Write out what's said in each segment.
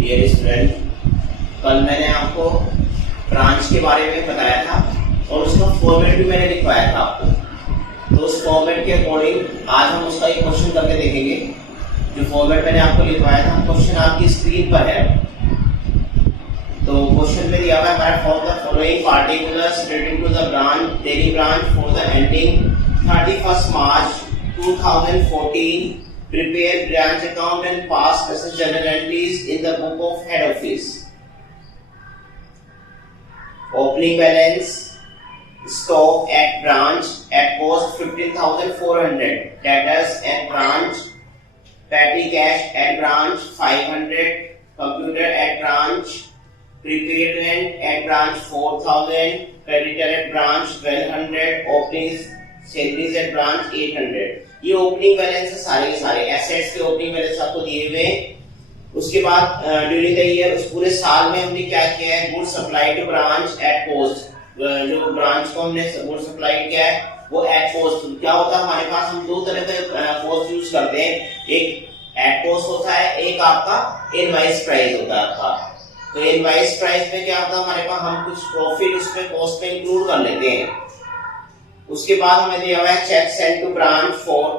Dear student, कल मैंने आपको ब्रांच के बारे में बताया था और उसका फॉर्मेट भी मैंने लिखवाया था आपको। तो उस फॉर्मेट के अकॉर्डिंग आज हम उसका एक क्वेश्चन करके देखेंगे। जो फॉर्मेट मैंने आपको लिखवाया था, क्वेश्चन आपकी स्क्रीन पर है। तो क्वेश्चन में दिया हुआ है for the following particulars relating to the branch Delhi branch for the ending 31st March 2014 prepare branch account and past business journal entries in the book of head office. Opening balance stock at branch at cost 15,400, debtors at branch, petty cash at branch 500, computer at branch, prepaid rent at branch 4,000, creditor at branch 1200, opening salaries at branch 800। ये opening balance है सारे के सारे assets के opening balance आपको दिए हुए हैं। उसके बाद ड्यूरिंग द ईयर उस पूरे साल में हमने क्या किया है, good supply to branch at cost. जो ब्रांच को हमने गुड सप्लाई किया है वो एट कॉस्ट। क्या होता है, हमारे पास हम दो तरह का कॉस्ट यूज करते हैं, एक एट कॉस्ट होता है, एक आपका इनवॉइस प्राइस होता है आपका। तो इनवॉइस प्राइस में क्या होता है, हमारे पास हम कुछ प्रॉफिट उसमें कॉस्ट में इंक्लूड कर लेते हैं। उसके बाद हमें दिया हुआ है cheque send to branch for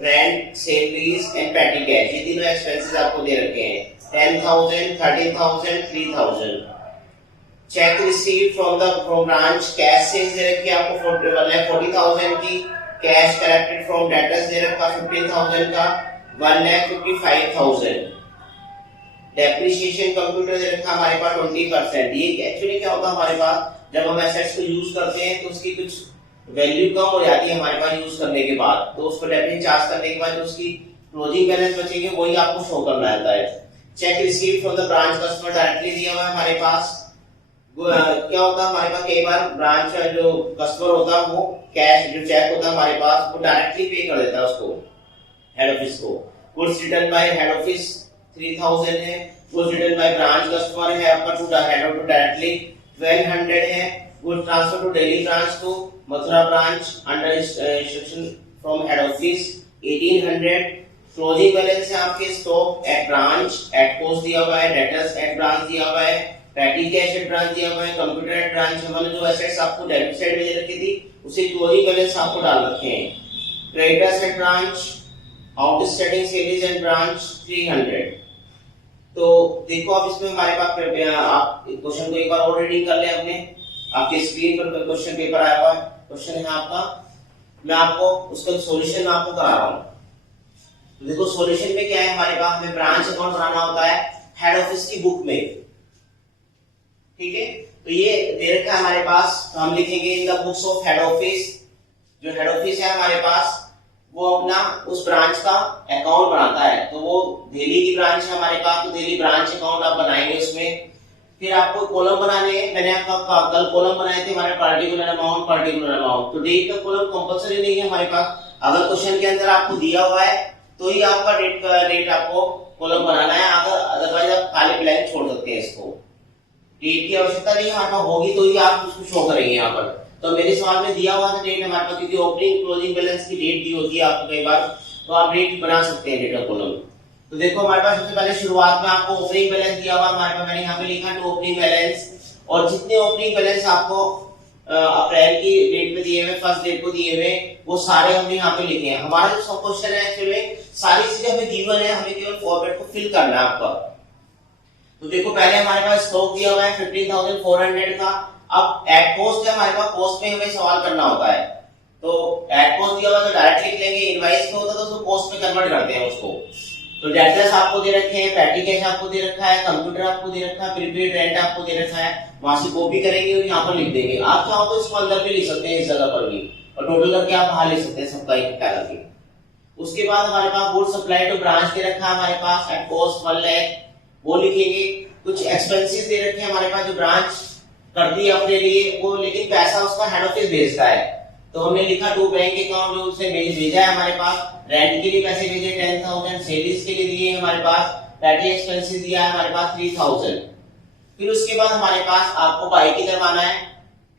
rent, salaries and petty cash. ये तीनों एक्सपेंसेस आपको दे रखे हैं 10,000, 13,000, 3,000। Cheque receive from branch, cash sales दे रखी है आपको 40,000 की, कैश कलेक्टेड फ्रॉम डेटर्स दे रखा 15,000 का, 1,55,000। डेप्रिसिएशन कंप्यूटर दे रखा हमारे पास 20%। ये एक्चुअली क्या होता है, हमारे पास जब हम एसेट्स को यूज करते हैं तो उसकी कुछ वैल्यू कम हो जाती है हमारे पास यूज करने के बाद, तो उसको डेप्रिसिएशन चार्ज करने के बाद जो उसकी क्लोजिंग बैलेंस बचेंगे वही आपको शो करना रहता है। Check receive from the branch customer directly दिया हुआ है हमारे पास। क्या होता है, हमारे पास कई बार ब्रांच जो कस्टमर होता है वो कैश जो चेक होता है हमारे पास वो डायरेक्टली पे कर देता है उसको, हेड ऑफिस को। Goods return by head office 3,000 है, goods return by branch customer है आपका टू हेड ऑफिस डायरेक्टली 1,200 है। Good transfer to Delhi branch to Mathura branch under instruction from head office 1,800। Closing balance है आपके stock at branch at cost दिया हुआ है, debtors at branch दिया हुआ है, पेटी कैश एट ब्रांच दिया हुआ है, कंप्यूटर एट ब्रांच। हमने जो एसेट्स आपको डेबिट साइड में दे रखी थी उसे क्लोजिंग बैलेंस आपको डाल रखे हैं। Creditors at branch, outstanding sales at branch 300। तो देखो आप इसमें हमारे पास आप क्वेश्चन को एक बार और रीडिंग कर ले अपने, आपके स्क्रीन पर क्वेश्चन पेपर आया हुआ है, क्वेश्चन है आपका, मैं आपको उसका सॉल्यूशन आपको करा रहा हूं। तो देखो सॉल्यूशन में क्या है, हमारे पास हमें ब्रांच अकाउंट बनाना होता है हेड ऑफिस की बुक में, ठीक है। तो ये दे रखा है हमारे पास, तो हम लिखेंगे in the books of head office. जो हेड ऑफिस है हमारे पास वो अपना उस ब्रांच का अकाउंट बनाता है। तो वो दिल्ली की ब्रांच है हमारे पास, तो दिल्ली ब्रांच अकाउंट आप बनाएंगे उसमें। फिर आपको कॉलम बनाने हैं, मैंने आपका कल कॉलम बनाए थे हमारे पार्टिकुलर अमाउंट। तो डेट का कॉलम कंपलसरी नहीं है हमारे पास, अगर क्वेश्चन के अंदर आपको दिया हुआ है तो ही आपका डेट आपको कॉलम बनाना है, अगर अदरवाइज आप खाली ब्लैंक छोड़ सकते हैं इसको। डेट की आवश्यकता नहीं है हमारे पास, होगी तो ही आप उसको शो करेंगे यहाँ पर। तो मेरे सवाल में दिया हुआ था डेट हमारे पास, क्योंकि ओपनिंग क्लोजिंग बैलेंस की डेट दी होती है आपको कई बार, तो आप डेट बना सकते हैं डेट का कॉलम। तो देखो हमारे पास सबसे पहले शुरुआत में आपको ओपनिंग बैलेंस दिया हुआ हमारे पास, मैंने यहाँ पे लिखा टू ओपनिंग बैलेंस, और जितने ओपनिंग बैलेंस आपको अप्रैल की डेट में दिए हुए, फर्स्ट डेट को दिए हुए, वो सारे हमने यहाँ पे लिखे हैं। हमारा जो क्वेश्चन है एक्चुअली सारी चीजें हमें गिवन है, हमें केवल फॉर्मेट को फिल करना है आपका। तो देखो पहले हमारे पास स्टॉक दिया हुआ है 15,400 का। अब एट कॉस्ट है हमारे पास, कॉस्ट में हमें सवाल करना होता है। तो एट कॉस्ट दिया हुआ तो डायरेक्ट लिख लेंगे, इनवॉइस में होता तो उसको कॉस्ट में कन्वर्ट करते हैं उसको। तो डेटर्स आपको दे रखे हैं, पेटी कैश आपको दे रखा है, कंप्यूटर आपको दे रखा है, प्रीपेड रेंट आपको दे रखा है, वहां से कॉपी करेंगे और यहाँ पर लिख देंगे। आप चाहो तो इसको अंदर भी लिख सकते हैं इस जगह पर भी, और टोटल करके आप बाहर लिख सकते हैं सबका इकट्ठा करके। उसके बाद हमारे पास गुड सप्लाई टू ब्रांच दे रखा है हमारे पास एट कॉस्ट 1 लाख, वो लिखेंगे। कुछ एक्सपेंसेस दे रखे हैं हमारे पास जो ब्रांच करती है अपने लिए वो, लेकिन पैसा उसका हेड ऑफिस भेजता है, तो हमने लिखा टू बैंक अकाउंट जो उसे भेजा है हमारे पास। रेंट के लिए पैसे भेजे 10,000, सेविंग्स के लिए दिए हमारे पास, पेटी एक्सपेंसेस दिया है हमारे पास 3,000। फिर उसके बाद हमारे पास आपको बाई की तरफ आना है,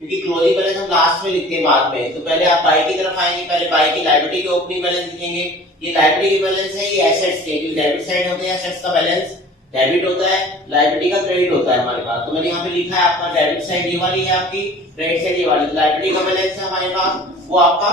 क्योंकि क्लोजिंग बैलेंस हम लास्ट में लिखते हैं बाद में। तो पहले आप बाई की तरफ आएंगे, पहले बाई की लायबिलिटी के ओपनिंग बैलेंस लिखेंगे। ये लायबिलिटी के बैलेंस है, ये एसेट्स के, जो डेबिट साइड होते हैं एसेट्स का बैलेंस, डेबिट होता है, लायबिलिटी का क्रेडिट होता है हमारे पास। तो मैंने यहाँ पे लिखा है आपका डेबिट साइड ये वाली है आपकी, क्रेडिट साइड ये वाली। लायबिलिटी का बैलेंस है हमारे पास वो आपका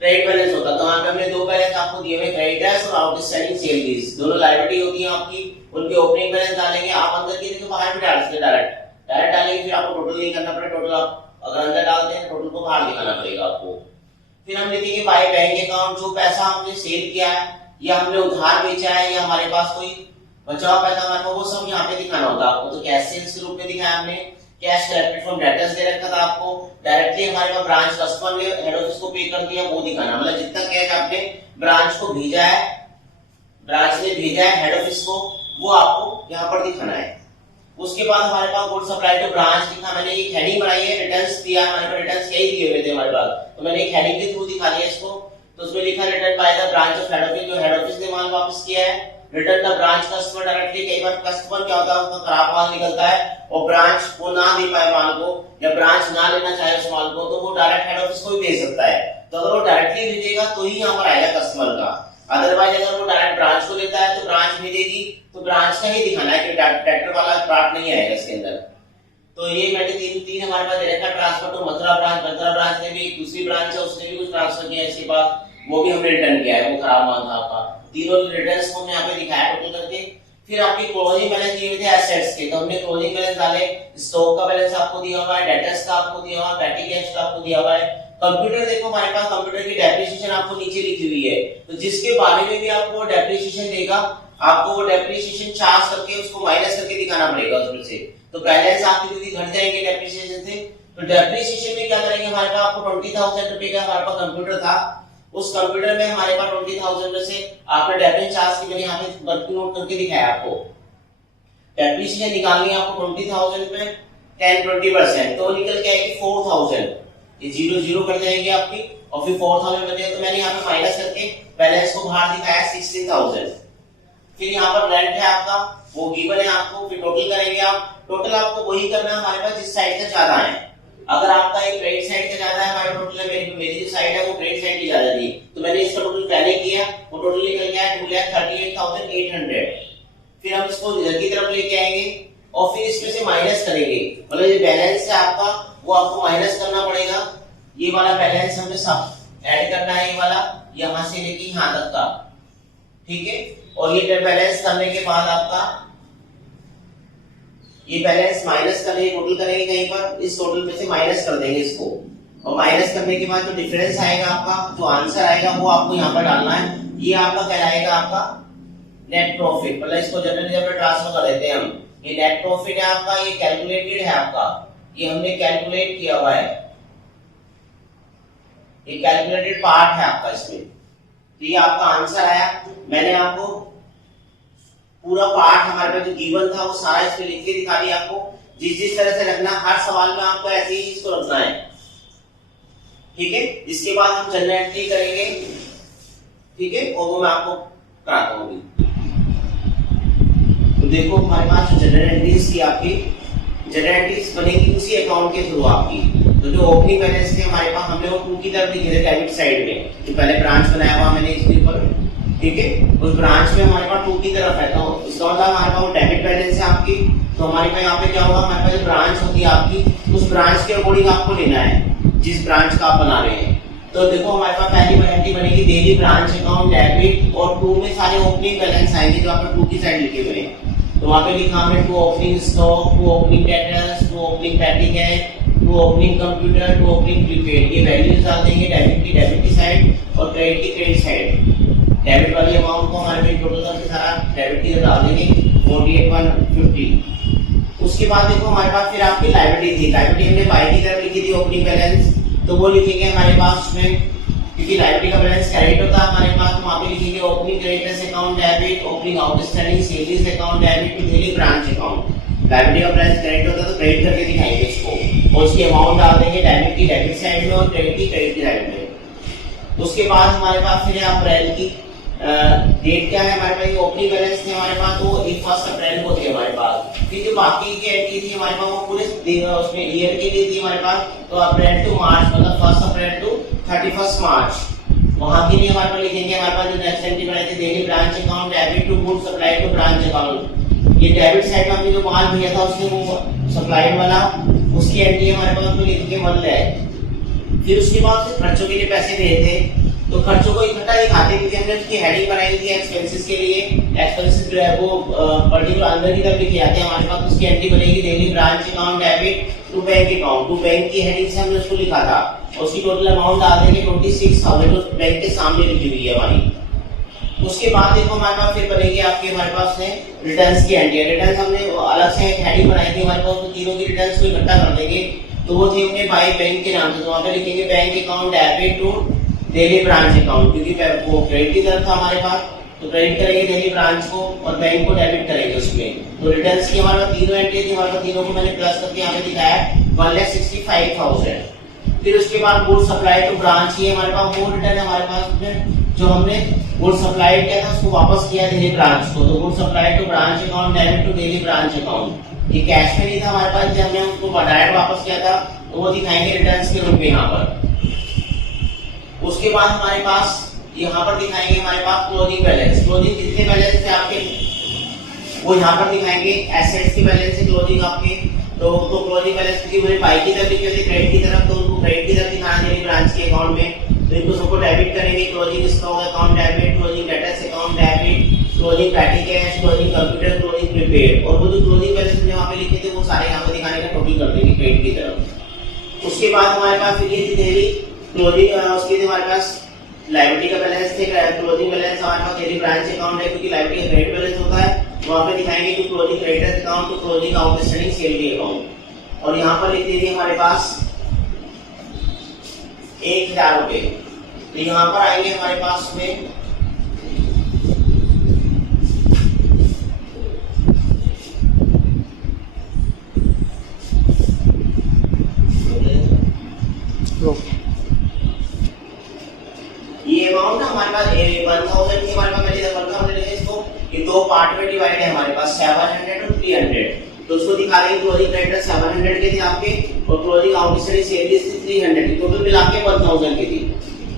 क्रेडिट बैलेंस होता है। तो यहाँ पे हमने दो बैलेंस आपको दिए हुए, क्रेडिटर्स और आउटस्टैंडिंग सेल लीज, दोनों लायबिलिटी होती है आपकी। उनके ओपनिंग बैलेंस डालेंगे आप, अंदर की तो बाहर भी डाल सकते डायरेक्ट डालेंगे, फिर आपको टोटल नहीं करना पड़ेगा। टोटल आप अगर अंदर डालते हैं टोटल को बाहर दिखाना पड़ेगा आपको। फिर हम लिखेंगे बाय बैंक अकाउंट, जो पैसा हमने सेल किया है या हमने उधार बेचा है या हमारे पास कोई बचा हुआ पैसा हमारे पास, वो सब यहाँ पे दिखाना होता है आपको। तो कैश सेल्स के रूप में दिखाया हमने, कैश कलेक्टेड फ्रॉम डेटर्स दे रखा था आपको, डायरेक्टली हमारे पास ब्रांच कस्टमर ने हेड ऑफिस को पे कर दिया वो दिखाना, मतलब जितना कैश आपने ब्रांच को भेजा है, ब्रांच ने भेजा है हेड ऑफिस को, वो आपको यहाँ पर दिखाना है। उसके बाद हमारे पास गुड सप्लाई टू ब्रांच लिखा, मैंने एक हेडिंग बनाई है, रिटर्न्स दिया हमारे पास, रिटर्न्स यही दिए हुए थे हमारे पास, तो मैंने एक हेडिंग के थ्रू दिखा दिया इसको। तो उसमें लिखा return by the branch of head office, जो हेड ऑफिस ने माल वापस किया है। Return the branch customer directly, कई बार कस्टमर क्या होता है उसका खराब माल निकलता है और ब्रांच को ना दे पाए माल को, या ब्रांच ना लेना चाहे उस माल को, तो वो डायरेक्ट हेड ऑफिस को भी भेज सकता है। तो अगर वो डायरेक्टली भेजेगा तो ही यहाँ पर आएगा कस्टमर का, अदरवाइज अगर वो डायरेक्ट ब्रांच को लेता है तो ब्रांच भेजेगी, तो ब्रांच का ही दिखाना है कि ट्रैक्टर वाला पार्ट नहीं आएगा इसके अंदर। तो ये मैंने तीन हमारे पास रखा, ट्रांसफर टू मथुरा ब्रांच ने भी, दूसरी ब्रांच है उसने भी कुछ ट्रांसफर किया इसके बाद, वो भी हमने रिटर्न किया है, वो खराब माल था आपका। तीनों रिटर्न्स को यहाँ पे दिखाया टोटल करके। फिर आपकी क्लोजिंग बैलेंस दिए हुए थे एसेट्स के, तो हमने क्लोजिंग बैलेंस डाले, स्टॉक का बैलेंस आपको दिया हुआ है, डेटर्स का आपको दिया हुआ है, पेटी कैश का आपको दिया हुआ है। कंप्यूटर देखो हमारे पास कंप्यूटर की डेप्रिसिएशन आपको नीचे लिखी हुई है, तो जिसके बारे में भी आपको डेप्रिसिएशन देगा आपको वो डेप्रिसिएशन चार्ज करके उसको माइनस करके दिखाना पड़ेगा उसमें से, तो बैलेंस आपकी क्योंकि घट जाएंगे डेप्रिसिएशन से। तो डेप्रिसिएशन में क्या करेंगे, हमारे पास आपको 20,000 रुपए का हमारे पास कंप्यूटर था, उस कंप्यूटर में हमारे पास 20,000 में से आपने डेप्रिसिएशन चार्ज की मैंने यहाँ पे वर्क नोट करके दिखाया आपको। डेप्रिसिएशन निकालनी है आपको 20,000 में 10-20%, तो निकल के आएगी 4,000, ये 0 कर जाएंगे आपकी, और फिर 4,000 बचेगा। तो मैंने यहाँ पे माइनस करके बैलेंस को बाहर दिखाया 16,000। फिर यहाँ पर रेंट है आपका, वो गिवन है आपको, फिर टोटल करेंगे आप, टोटल आपको वही करना है हमारे पास जिस साइड का ज्यादा है। अगर आपका एक क्रेडिट साइड का ज्यादा है, हमारा टोटल है मेरी जो साइड है वो क्रेडिट साइड की ज्यादा थी, तो मैंने इसका टोटल पहले किया, वो टोटल निकल गया 2,38,800। फिर हम इसको रिजल्ट की तरफ लेके आएंगे और फिर इसमें से माइनस करेंगे, मतलब ये बैलेंस है आपका वो आपको माइनस करना पड़ेगा। ये वाला बैलेंस हमें सब ऐड करना है, ये वाला यहाँ से लेके यहाँ तक का, ठीक है। और ये बैलेंस करने के बाद आपका ये बैलेंस माइनस करेंगे, टोटल करेंगे कहीं पर, इस टोटल में से माइनस कर देंगे इसको, और माइनस करने के बाद जो डिफरेंस आएगा आपका, जो आंसर आएगा वो आपको यहाँ पर डालना है। ये आपका कहलाएगा आपका नेट प्रॉफिट, मतलब इसको जनरल रिजर्व में ट्रांसफर कर देते हैं हम। ये नेट प्रॉफिट है आपका, ये कैलकुलेटेड है आपका, ये हमने कैलकुलेट किया हुआ है, ये कैलकुलेटेड पार्ट है आपका इसमें। तो ये आपका आंसर आया। मैंने आपको पूरा पार्ट हमारे पास जो गिवन था वो सारा इसमें लिख के दिखा दिया आपको, जिस तरह से रखना, हर सवाल में आपको ऐसे ही इसको रखना है, ठीक है। इसके बाद हम जनरल एंट्री करेंगे, ठीक है, और वो मैं आपको कराता हूँ। तो देखो हमारे पास जो जनरल एंट्रीज थी आपकी, जनरल एंट्रीज बनेगी उसी अकाउंट के थ्रू आपकी। तो जो ओपनिंग बैलेंस थे हमारे पास, हमने वो 2 की तरफ लिखे थे डेबिट साइड में, जो पहले ब्रांच बनाया हुआ मैंने इसके ऊपर, ठीक है। उस ब्रांच में हमारे पास 2 की तरफ है, तो इसका मतलब हमारे पास वो डेबिट बैलेंस है आपकी। तो हमारे पास यहाँ पे क्या होगा, हमारे पास जो ब्रांच होती है आपकी, उस ब्रांच के अकॉर्डिंग आपको लेना है जिस ब्रांच का आप बना रहे हैं। तो देखो हमारे पास पहली एंट्री बनेगी डेली ब्रांच अकाउंट डेबिट, और 2 में सारे ओपनिंग बैलेंस आएंगे जो आपने 2 की साइड लिखे हुए हैं। तो वहाँ पे लिखा हमने 2 opening stock, 2 opening debtors, 2 opening पेटी cash, 2 opening computer, 2 opening prepaid. ये वैल्यूज डाल देंगे, डेबिट की साइड और क्रेडिट की क्रेडिट साइड। डेबिट वाली अमाउंट को हमारे पे टोटल करके सारा डेबिट की तरफ डाल देंगे 48,150। उसके बाद देखो हमारे पास फिर आपकी लायबिलिटी थी, लायबिलिटी हमने बाई की तरफ लिखी थी ओपनिंग बैलेंस, तो वो लिखेंगे हमारे पास उसमें, क्योंकि लायबिलिटी का बैलेंस क्रेडिट होता है हमारे पास, तो वहाँ पे लिखेंगे opening creditors account debit, opening outstanding sales account debit to Delhi branch account. Liability का बैलेंस क्रेडिट होता है तो क्रेडिट करके दिखाएंगे इसको, और उसकी अमाउंट डाल देंगे डेबिट की डेबिट साइड में और क्रेडिट की क्रेडिट की साइड में। उसके बाद हमारे पास फिर अप्रैल की डेट क्या है हमारे पास, ओपनिंग बैलेंस थे हमारे पास, तो 1 अप्रैल को थे हमारे पास। फिर जो बाकी की एंट्री थी हमारे पास वो पूरे उसमें ईयर के लिए थी हमारे पास, तो अप्रैल टू मार्च, मतलब 1 अप्रैल टू 31 मार्च, वहां के लिए हमारे पास लिखेंगे। हमारे पास जो नेक्स्ट एंट्री बनाई थी Delhi branch account debit to good supply to branch account, ये डेबिट साइड में हमने जो माल भेजा था उसने वो सप्लाइड वाला, उसकी एंट्री हमारे पास में लिख के मन है। फिर उसके बाद से खर्चों के लिए पैसे भेजे थे, तो खर्चों को इकट्ठा दिखाते क्योंकि हमने उसकी हेडिंग बनाई थी एक्सपेंसेस के लिए। एक्सपेंसेस जो है वो पर्टिकुलर अंदर की तरफ लिखे जाते हैं हमारे पास। उसकी एंट्री बनेगी Delhi branch account debit to bank account, to bank की हेडिंग से हमने उसको लिखा था। उसकी टोटल अमाउंट डाल देंगे 26,000, तो बैंक के सामने लिखी हुई है हमारी। उसके बाद देखो हमारे पास फिर बनेगी आपके हमारे पास है रिटर्न्स की एंट्री। रिटर्न्स हमने अलग से एक हेडिंग बनाई थी हमारे पास, तो तीनों की रिटर्न्स को इकट्ठा कर देंगे। तो वो थे अपने बाई बैंक के नाम से, तो वहाँ पे लिखेंगे bank account debit to Delhi branch account, क्योंकि वो क्रेडिट की तरफ था हमारे पास, तो क्रेडिट करेंगे डेली ब्रांच को और बैंक को डेबिट करेंगे उसमें। तो रिटर्न्स की हमारे पास तीनों एंट्री थी, हमारे पास तीनों को मैंने प्लस करके यहाँ पे दिखाया 1,65,000। फिर उसके बाद गुड सप्लाई टू ब्रांच, ये हमारे पास वो रिटर्न है हमारे पास में, जो हमने गुड सप्लाई किया था उसको वापस किया डेली ब्रांच को। तो good supply to branch account debit to Delhi branch account, ये कैश में नहीं था हमारे पास, जब हमने उसको डायरेक्ट वापस किया था, तो वो दिखाएंगे रिटर्न्स के रूप में यहाँ पर। उसके बाद हमारे पास यहाँ पर दिखाएंगे हमारे पास क्लोजिंग बैलेंस। क्लोजिंग जितने बैलेंस थे आपके वो यहाँ पर दिखाएंगे। एसेट्स की बैलेंस है क्लोजिंग आपके, तो क्लोजिंग बैलेंस क्योंकि मैंने बाई की तरफ लिखे थे क्रेडिट की तरफ, तो उनको क्रेडिट की तरफ दिखाना है ब्रांच के अकाउंट में, तो इनको सबको डेबिट करेंगे। क्लोजिंग इसका होगा account debit, closing debtors account debit, closing petty cash, closing computer, closing prepaid, और वो जो क्लोजिंग बैलेंस जो वहाँ पे लिखे थे वो सारे यहाँ पे दिखाने का टोटल कर देंगे क्रेडिट की तरफ। उसके बाद हमारे पास फिर ये डेली क्लोजिंग, उसके हमारे पास लायबिलिटी का बैलेंस थे, क्लोजिंग बैलेंस हमारे पास डेली ब्रांच अकाउंट है क्योंकि लायबिलिटी का क्रेडिट बैलेंस होता है, वहाँ पे दिखाएंगे कि क्लोजिंग क्रेडिटर्स अकाउंट तो क्लोजिंग आउटस्टैंडिंग सैलरी अकाउंट, और यहाँ पर लिख दीजिए हमारे पास 1,000 रुपए। तो यहाँ पर आएंगे हमारे पास में ये अमाउंट ना हमारे पास 1,000 की हमारे पास मैंने इधर 1,000 है, इसको ये दो पार्ट में डिवाइड है हमारे पास 700 और 300, तो उसको दिखा देंगे क्लोजिंग क्रेडिटर 700 के थे आपके और क्लोजिंग आउटस्टैंडिंग सैलरी थी 300 की, टोटल मिला के 1,000 की थी।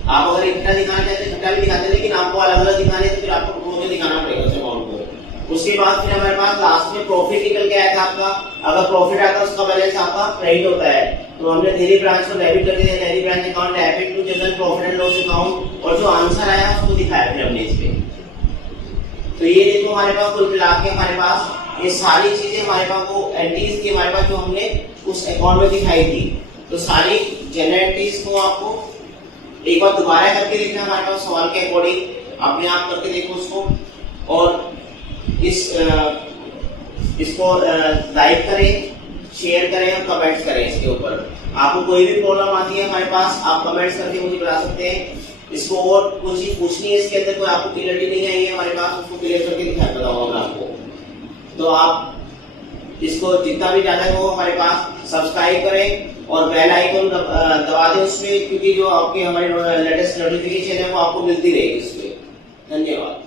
आप अगर इकट्ठा दिखाना चाहते हैं इकट्ठा भी दिखाते हैं, लेकिन आपको अलग अलग दिखाने तो फिर आपको टोटल दिखाना पड़ेगा उस अमाउंट को। उसके बाद फिर हमारे पास लास्ट में प्रॉफिट निकल के आया था आपका। अगर प्रॉफिट आता है उसका बैलेंस आपका क्रेडिट होता है, तो हमने डेली ब्रांच को डेबिट कर दिया, Delhi branch account debit to general profit and loss account, और जो आंसर आया उसको दिखाया फिर हमने इसमें। तो ये देखो हमारे पास कुल मिला के हमारे पास ये सारी चीजें हमारे पास वो एंट्रीज की हमारे पास जो हमने उस अकाउंट में दिखाई थी। तो सारी जनरल एंट्रीज को आपको एक बार दोबारा करके देखना हमारे पास सवाल के अकॉर्डिंग, अपने आप करके देखो उसको, और इसको लाइक करें, शेयर करें और कमेंट्स करें इसके ऊपर। आपको कोई भी प्रॉब्लम आती है हमारे पास आप कमेंट्स करके मुझे बता सकते हैं। इसको और कुछ चीज पूछनी है इसके अंदर, कोई आपको क्लियरिटी नहीं आई है हमारे पास, उसको क्लियर करके दिखा बताऊंगा मैं आपको। तो आप इसको जितना भी ज्यादा हो हमारे पास सब्सक्राइब करें और बेल आइकन दबा दें उसमें, क्योंकि जो आपके हमारे लेटेस्ट नोटिफिकेशन है वो आपको मिलती रहेगी उसमें। धन्यवाद।